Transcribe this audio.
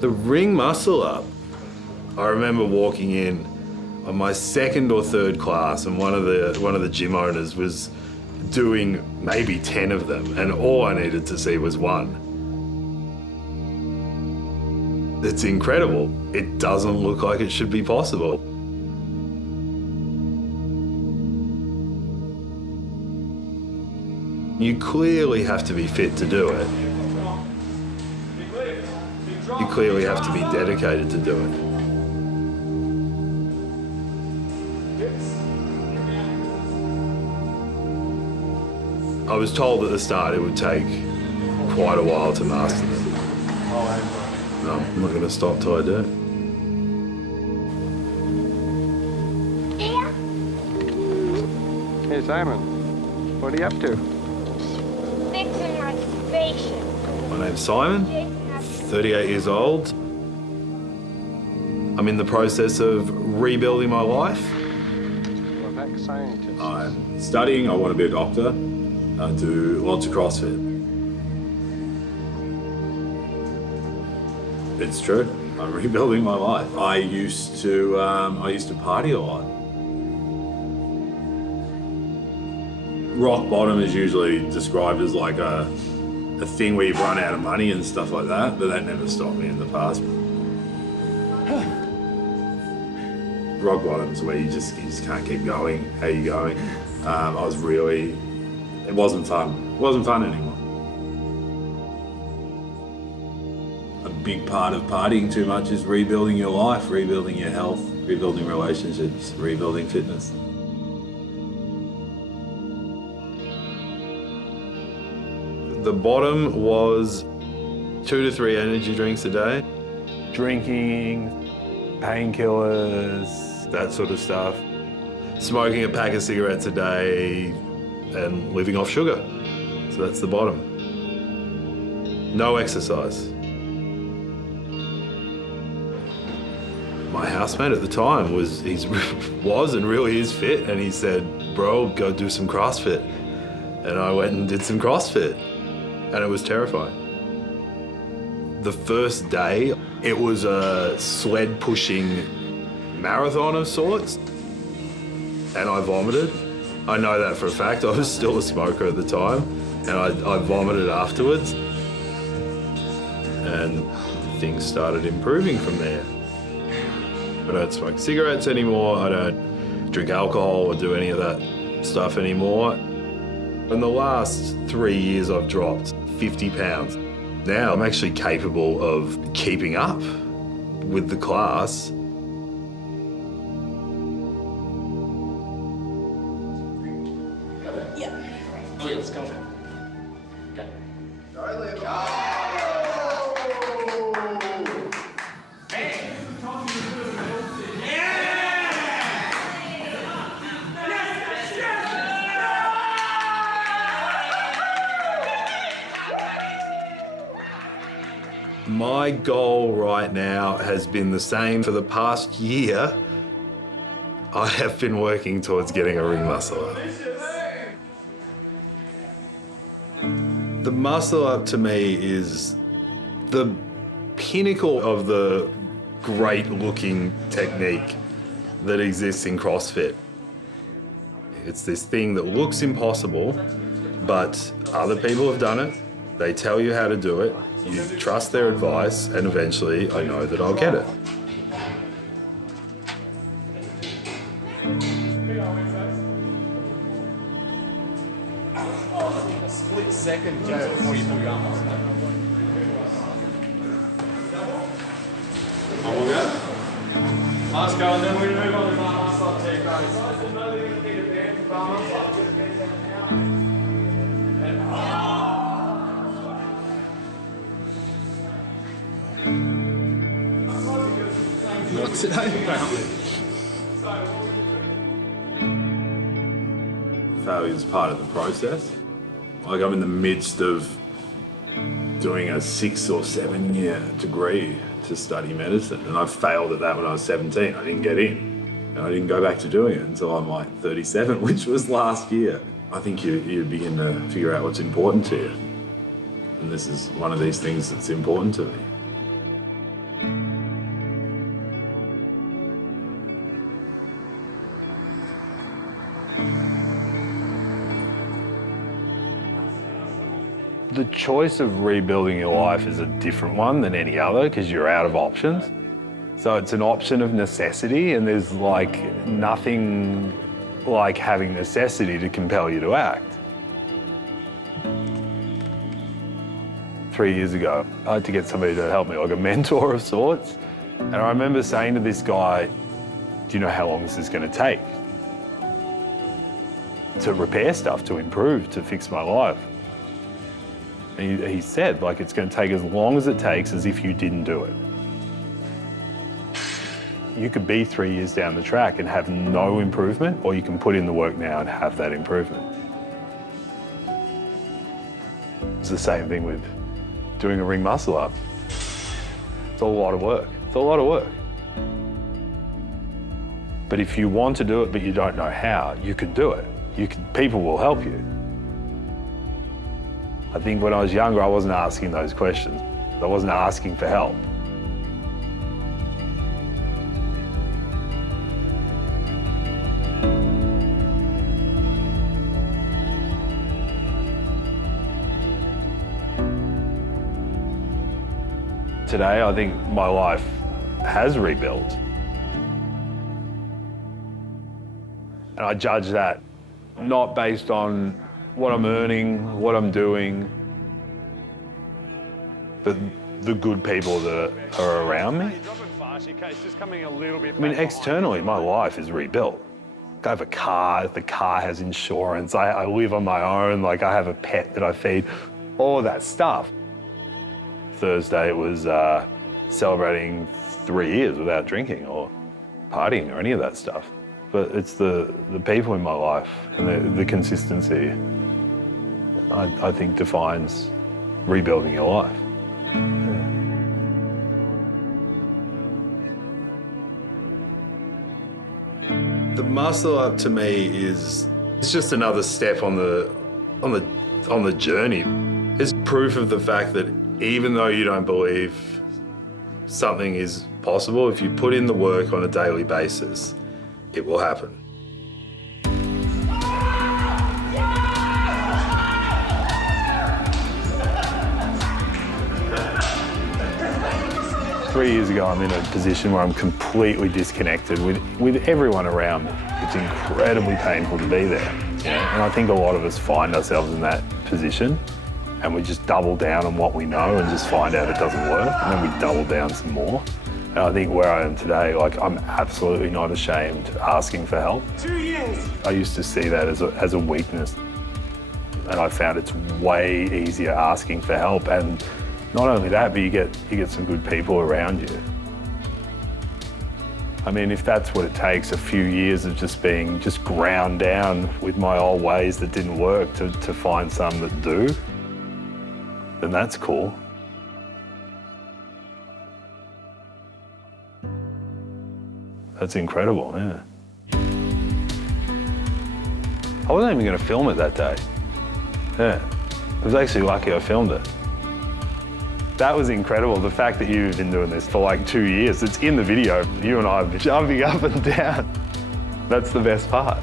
The ring muscle up. I remember walking in on my second or third class, and one of the gym owners was doing maybe 10 of them, and all I needed to see was one. It's incredible. It doesn't look like it should be possible. You clearly have to be fit to do it. You clearly have to be dedicated to do it. I was told at the start it would take quite a while to master them. No, I'm not going to stop till I do. Hey Simon, what are you up to? Fixing my spaceship. My name's Simon, 38 years old. I'm in the process of rebuilding my life. Well, ex-scientist. I'm studying, I want to be a doctor. I do lots of CrossFit. It's true, I'm rebuilding my life. I used to party a lot. Rock bottom is usually described as like a thing where you've run out of money and stuff like that, but that never stopped me in the past. Rock bottom is where you just can't keep going. How are you going? It wasn't fun. It wasn't fun anymore. A big part of partying too much is rebuilding your life, rebuilding your health, rebuilding relationships, rebuilding fitness. The bottom was 2 to 3 energy drinks a day. Drinking, painkillers, that sort of stuff. Smoking a pack of cigarettes a day and living off sugar. So that's the bottom. No exercise. My housemate at the time was and really is fit, and he said, bro, go do some CrossFit. And I went and did some CrossFit, and it was terrifying. The first day, it was a sled pushing marathon of sorts, and I vomited. I know that for a fact. I was still a smoker at the time, and I vomited afterwards. And things started improving from there. I don't smoke cigarettes anymore. I don't drink alcohol or do any of that stuff anymore. In the last 3 years, I've dropped 50 pounds. Now I'm actually capable of keeping up with the class. Let's go. Okay. My goal right now has been the same for the past year. I have been working towards getting a ring muscle up. The muscle up to me is the pinnacle of the great looking technique that exists in CrossFit. It's this thing that looks impossible, but other people have done it. They tell you how to do it. You trust their advice, and eventually I know that I'll get it. A split second before you put your arms up. Last go, and then we move on to bar muscle up, take those. Not today, apparently. Failure is part of the process. Like, I'm in the midst of doing a 6 or 7 year degree to study medicine, and I failed at that when I was 17. I didn't get in, and I didn't go back to doing it until I'm like 37, which was last year. I think you begin to figure out what's important to you, and this is one of these things that's important to me. The choice of rebuilding your life is a different one than any other because you're out of options. So it's an option of necessity, and there's like nothing like having necessity to compel you to act. 3 years ago, I had to get somebody to help me, like a mentor of sorts. And I remember saying to this guy, do you know how long this is going to take? To repair stuff, to improve, to fix my life. And he said, like, it's going to take as long as it takes as if you didn't do it. You could be 3 years down the track and have no improvement, or you can put in the work now and have that improvement. It's the same thing with doing a ring muscle up. It's a lot of work. It's a lot of work. But if you want to do it but you don't know how, you can do it. People will help you. I think when I was younger, I wasn't asking those questions. I wasn't asking for help. Today, I think my life has rebuilt. And I judge that not based on what I'm earning, what I'm doing, but the good people that are around me. I mean, externally, my life is rebuilt. I have a car, the car has insurance, I live on my own, like I have a pet that I feed, all of that stuff. Thursday it was celebrating 3 years without drinking or partying or any of that stuff. But it's the people in my life and the consistency, I think, defines rebuilding your life. The muscle up to me it's just another step on the journey. It's proof of the fact that even though you don't believe something is possible, if you put in the work on a daily basis, it will happen. 3 years ago, I'm in a position where I'm completely disconnected with everyone around me. It's incredibly painful to be there. And I think a lot of us find ourselves in that position and we just double down on what we know and just find out it doesn't work, and then we double down some more. And I think where I am today, like, I'm absolutely not ashamed asking for help. 2 years. I used to see that as a weakness, and I found it's way easier asking for help. And not only that, but you get some good people around you. I mean, if that's what it takes, a few years of just being ground down with my old ways that didn't work to find some that do, then that's cool. That's incredible, yeah. I wasn't even going to film it that day. Yeah, I was actually lucky I filmed it. That was incredible, the fact that you've been doing this for like 2 years. It's in the video, you and I jumping up and down. That's the best part.